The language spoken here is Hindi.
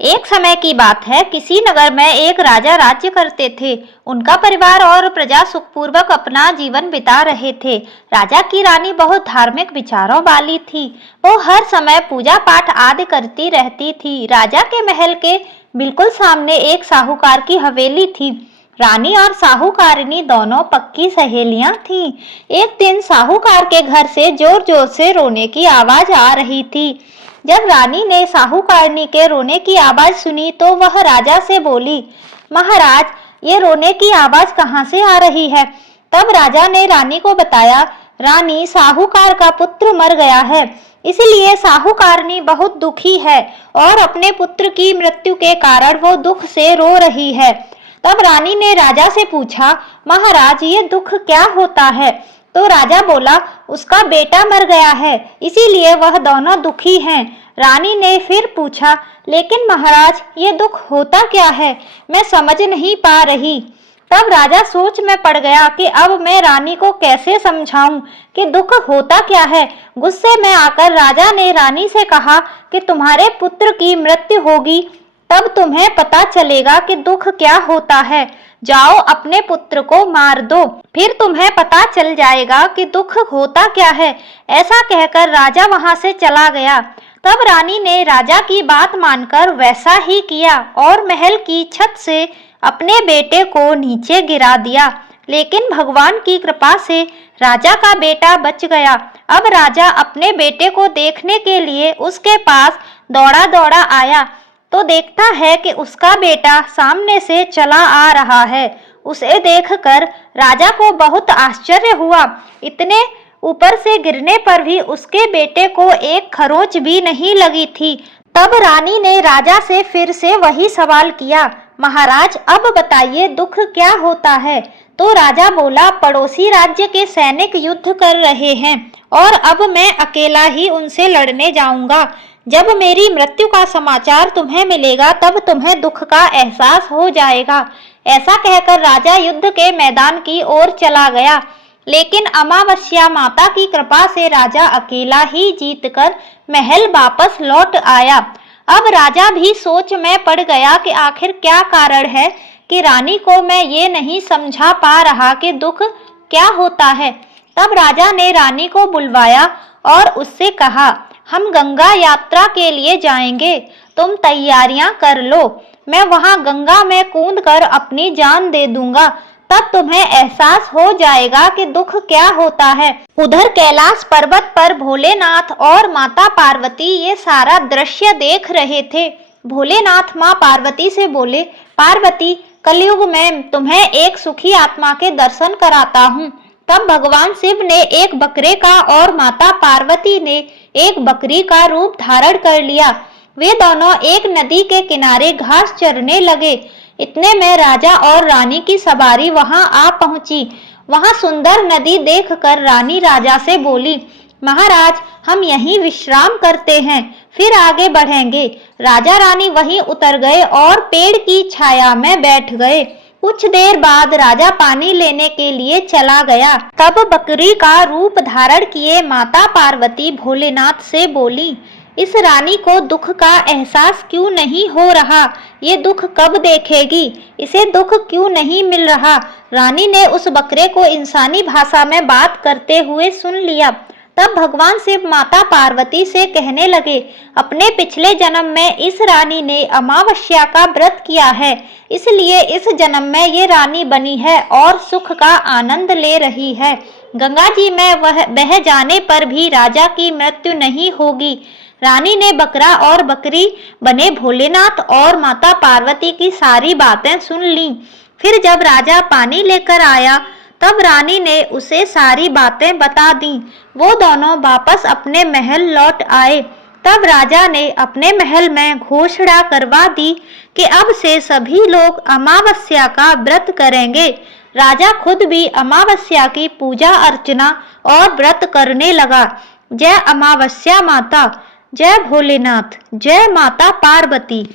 एक समय की बात है, किसी नगर में एक राजा राज्य करते थे। उनका परिवार और प्रजा सुखपूर्वक अपना जीवन बिता रहे थे। राजा की रानी बहुत धार्मिक विचारों वाली थी। वो हर समय पूजा पाठ आदि करती रहती थी। राजा के महल के बिल्कुल सामने एक साहूकार की हवेली थी। रानी और साहूकारिनी दोनों पक्की सहेलियां थीं। एक दिन साहूकार के घर से जोर जोर से रोने की आवाज आ रही थी। जब रानी ने साहूकारनी के रोने की आवाज सुनी तो वह राजा से बोली, महाराज, ये रोने की आवाज कहाँ से आ रही है? तब राजा ने रानी को बताया, रानी, साहूकार का पुत्र मर गया है, इसलिए साहूकारनी बहुत दुखी है और अपने पुत्र की मृत्यु के कारण वो दुख से रो रही है। तब रानी ने राजा से पूछा, महाराज, ये दुख क्या होता है? तो राजा बोला, उसका बेटा मर गया है, इसीलिए वह दोनों दुखी हैं। रानी ने फिर पूछा, लेकिन महाराज, ये दुख होता क्या है? मैं समझ नहीं पा रही। तब राजा सोच में पड़ गया कि अब मैं रानी को कैसे समझाऊं कि दुख होता क्या है। गुस्से में आकर राजा ने रानी से कहा कि तुम्हारे पुत्र की मृत्यु होगी, तब तुम्हें पता चलेगा कि दुख क्या होता है। जाओ, अपने पुत्र को मार दो, फिर तुम्हें पता चल जाएगा कि दुख होता क्या है। ऐसा कहकर राजा वहां से चला गया। तब रानी ने राजा की बात मानकर वैसा ही किया और महल की छत से अपने बेटे को नीचे गिरा दिया। लेकिन भगवान की कृपा से राजा का बेटा बच गया। अब राजा अपने बेटे को देखने के लिए उसके पास दौड़ा दौड़ा आया तो देखता है कि उसका बेटा सामने से चला आ रहा है। उसे देखकर राजा को बहुत आश्चर्य हुआ। इतने ऊपर से गिरने पर भी उसके बेटे को एक खरोंच भी नहीं लगी थी। तब रानी ने राजा से फिर से वही सवाल किया, महाराज, अब बताइए दुख क्या होता है? तो राजा बोला, पड़ोसी राज्य के सैनिक युद्ध कर रहे हैं और अब मैं अकेला ही उनसे लड़ने जाऊंगा। जब मेरी मृत्यु का समाचार तुम्हें मिलेगा तब तुम्हें दुख का एहसास हो जाएगा। ऐसा कहकर राजा युद्ध के मैदान की ओर चला गया। लेकिन अमावस्या माता की कृपा से राजा अकेला ही जीतकर महल वापस लौट आया। अब राजा भी सोच में पड़ गया कि आखिर क्या कारण है कि रानी को मैं ये नहीं समझा पा रहा कि दुख क्या होता है। तब राजा ने रानी को बुलवाया और उससे कहा, हम गंगा यात्रा के लिए जाएंगे, तुम तैयारियां कर लो। मैं वहां गंगा में कूदकर अपनी जान दे दूंगा, तब तुम्हें एहसास हो जाएगा कि दुख क्या होता है। उधर कैलाश पर्वत पर भोलेनाथ और माता पार्वती ये सारा दृश्य देख रहे थे। भोलेनाथ माँ पार्वती से बोले, पार्वती, कलयुग में तुम्हें एक सुखी आत्मा के दर्शन कराता हूँ। तब भगवान शिव ने एक बकरे का और माता पार्वती ने एक बकरी का रूप धारण कर लिया। वे दोनों एक नदी के किनारे घास चरने लगे। इतने में राजा और रानी की सवारी वहां आ पहुंची। वहां सुंदर नदी देखकर रानी राजा से बोली, महाराज, हम यहीं विश्राम करते हैं, फिर आगे बढ़ेंगे। राजा रानी वहीं उतर गए और पेड़ की छाया में बैठ गए। कुछ देर बाद राजा पानी लेने के लिए चला गया। तब बकरी का रूप धारण किए माता पार्वती भोलेनाथ से बोली, इस रानी को दुख का एहसास क्यों नहीं हो रहा? ये दुख कब देखेगी? इसे दुख क्यों नहीं मिल रहा? रानी ने उस बकरे को इंसानी भाषा में बात करते हुए सुन लिया। तब भगवान शिव माता पार्वती से कहने लगे, अपने पिछले जन्म में इस रानी ने अमावस्या का व्रत किया है, इसलिए इस जन्म में ये रानी बनी है और सुख का आनंद ले रही है। गंगा जी में वह बह जाने पर भी राजा की मृत्यु नहीं होगी। रानी ने बकरा और बकरी बने भोलेनाथ और माता पार्वती की सारी बातें सुन ली। फिर जब राजा पानी लेकर आया तब रानी ने उसे सारी बातें बता दी। वो दोनों वापस अपने महल लौट आए। तब राजा ने अपने महल में घोषणा करवा दी कि अब से सभी लोग अमावस्या का व्रत करेंगे। राजा खुद भी अमावस्या की पूजा अर्चना और व्रत करने लगा। जय अमावस्या माता, जय भोलेनाथ, जय माता पार्वती।